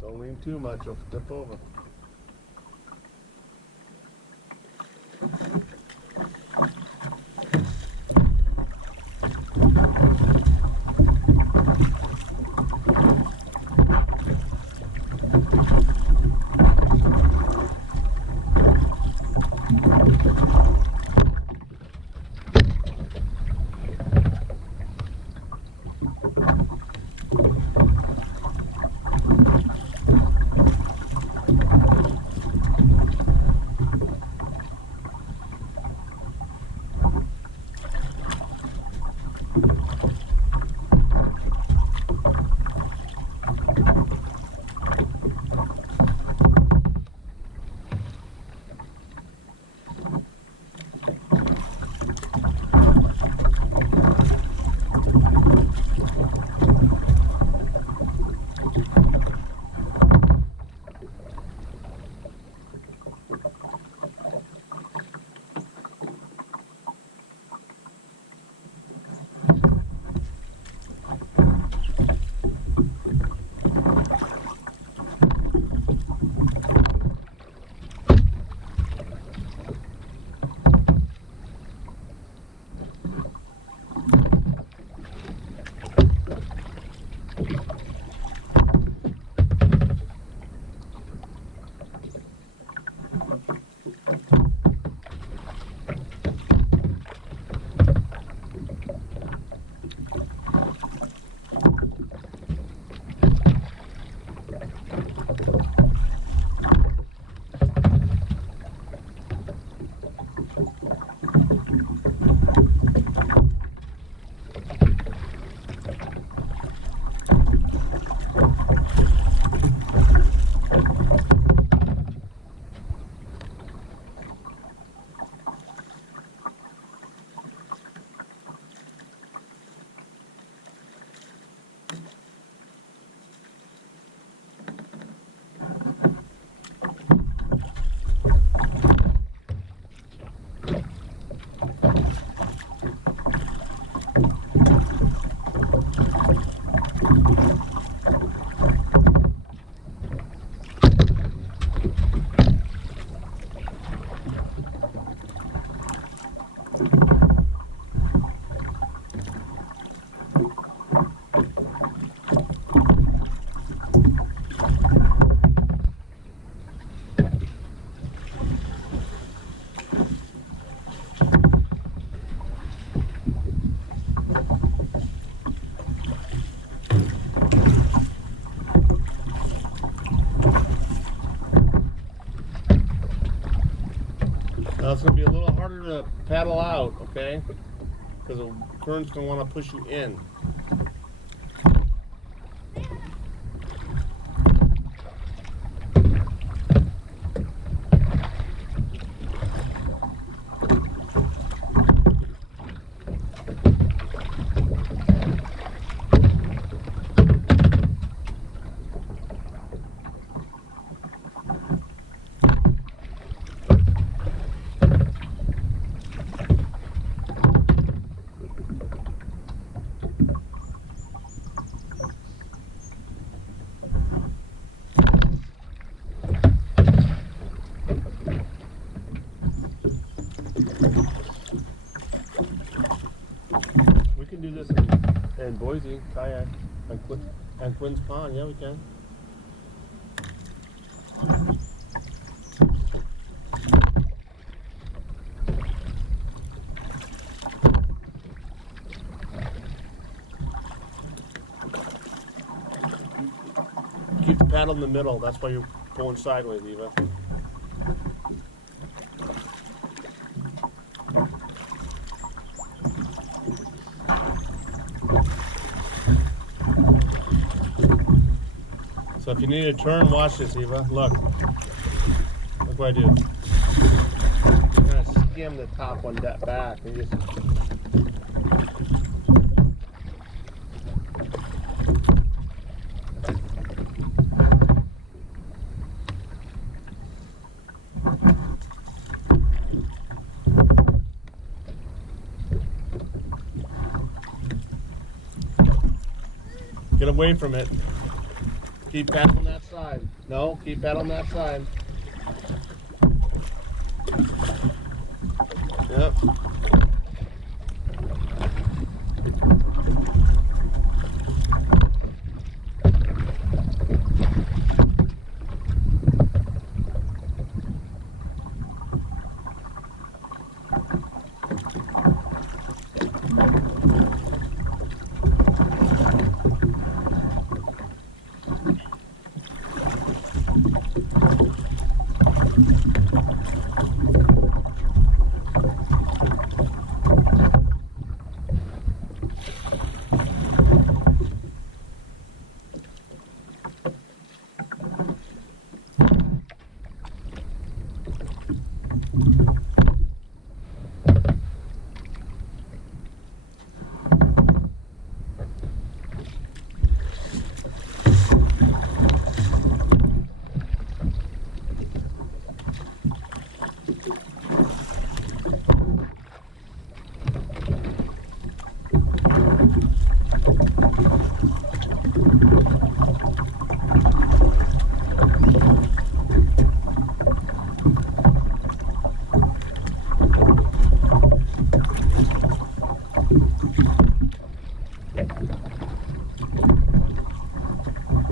Don't lean too much, you'll tip over. Now it's going to be a little harder to paddle out, okay? Because the current's going to want to push you in. We can do this in Boise, kayak, and Quinn's Pond. Yeah, we can. Keep the paddle in the middle. That's why you're going sideways, Eva. So if you need a turn, watch this, Eva. Look. Look what I do. I'm going to skim the top one back and just... Get away from it. Keep paddling that side. No, keep paddling that side. Yep.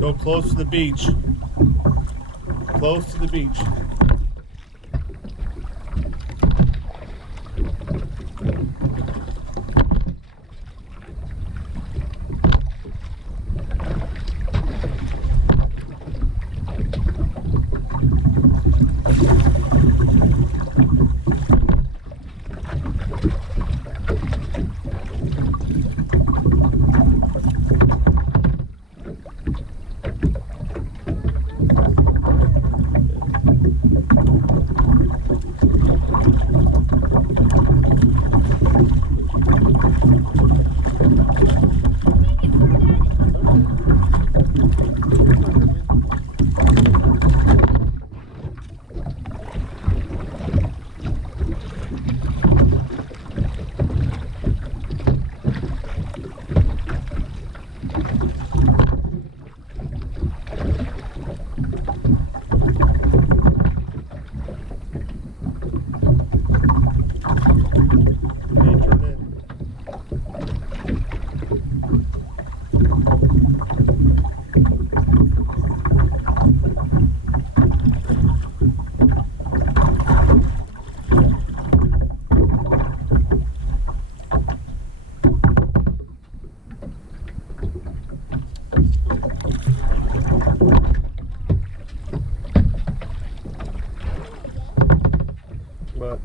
Go close to the beach. Close to the beach. But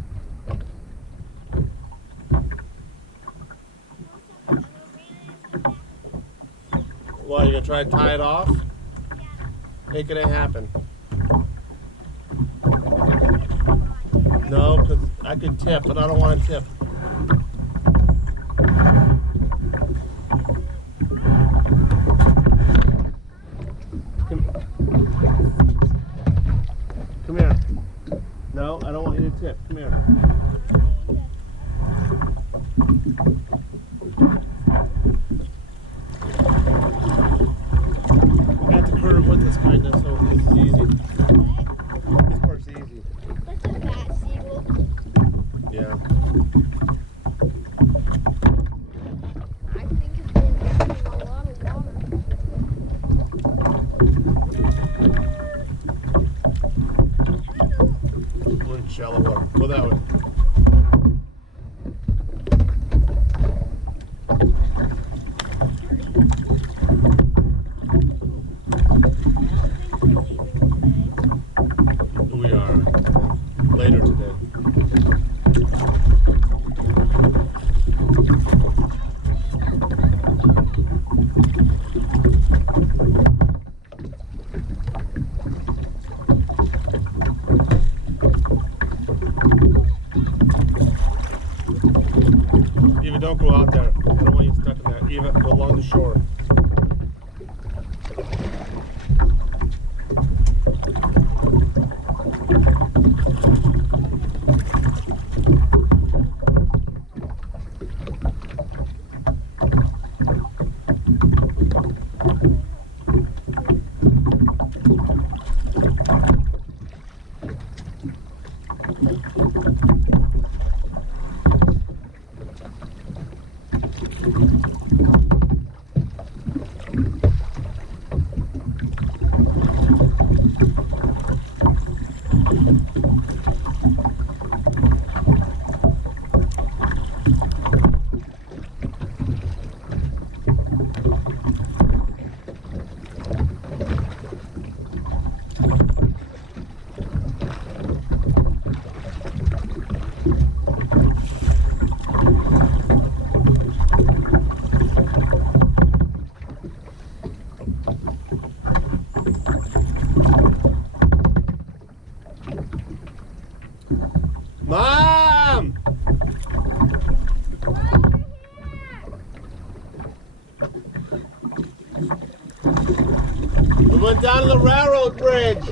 well, you gonna try to tie it off? Ain't gonna happen. No, because I could tip, but I don't want to tip. Come here. No, I don't want you to tip. Come here. We got the curve with this kind of, so this is easy. This part's easy. That's a fat seagull. Yeah. I think it's been drinking a lot of water. We're in shallow water. Go that way. We are later today. Eva, don't go out there. I don't want you stuck in that. Eva, go along the shore. Mom! We went down to the railroad bridge.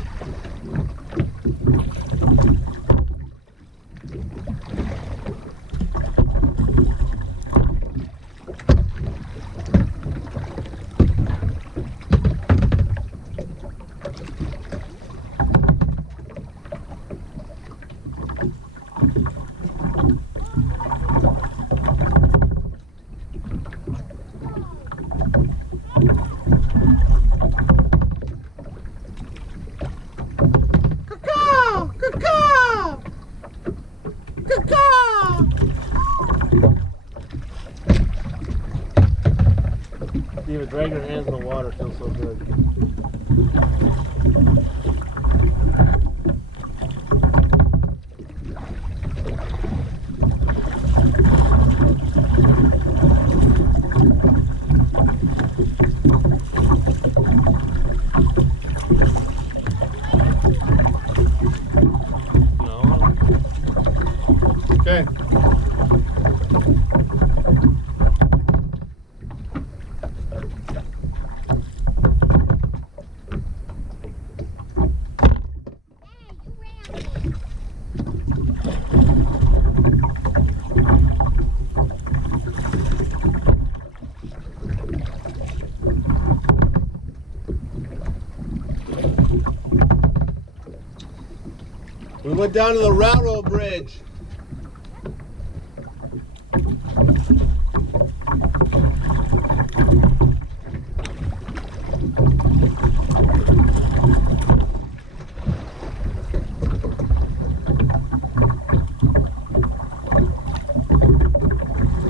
Even drag your hands in the water feels so good. No. Okay. We went down to the railroad bridge.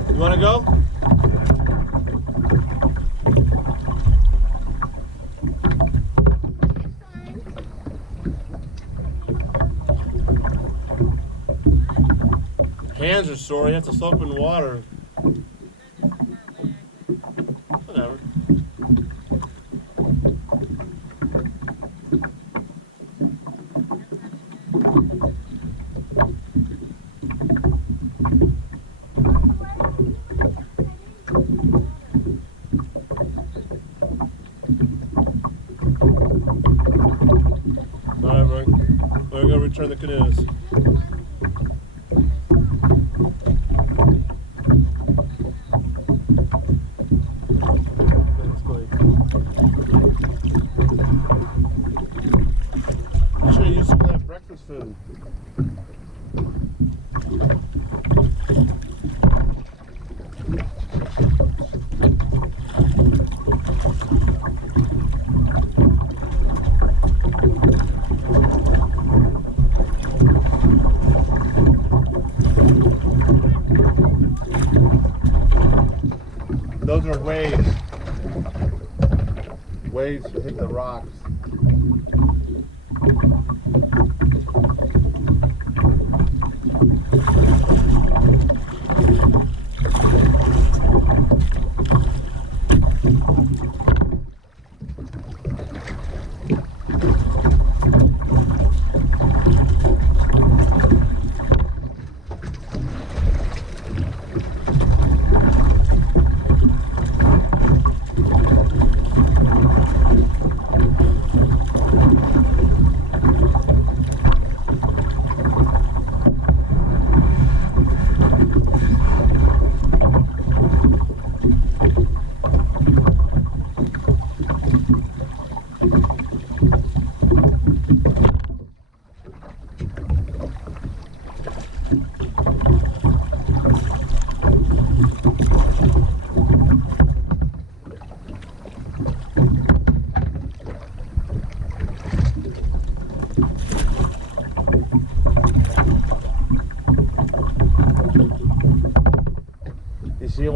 You want to go? Hands are sore, you have to soak in water. Whatever. Alright, we're going to return the canoes. I'm sure you some of that breakfast food. Those are waves. Waves to hit the rocks.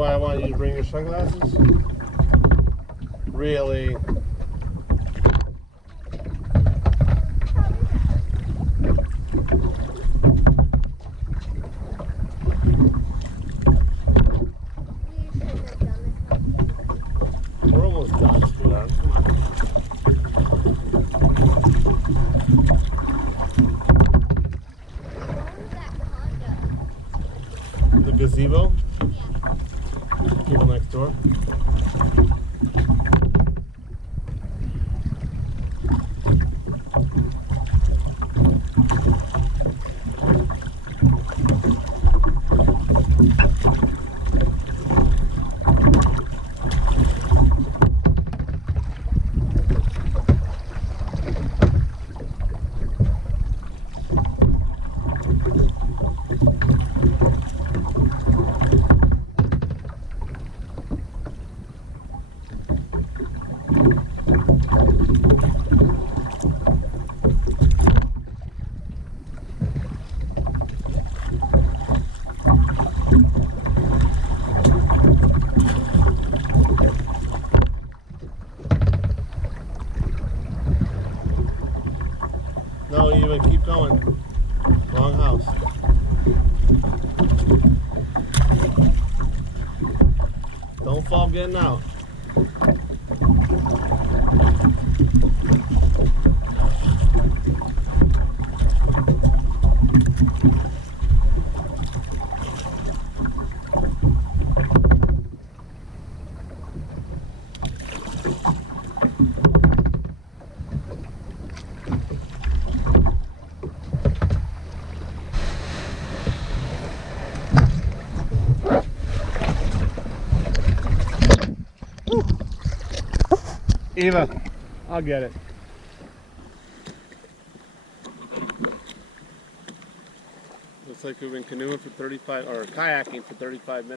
why I want you to bring your sunglasses? Really? We're almost done, sweetheart. Come on. The gazebo? Yeah. People next door? No, Eva, keep going. Wrong house. Don't fall getting out. Eva, I'll get it. Looks like we've been canoeing for 35, or kayaking for 35 minutes.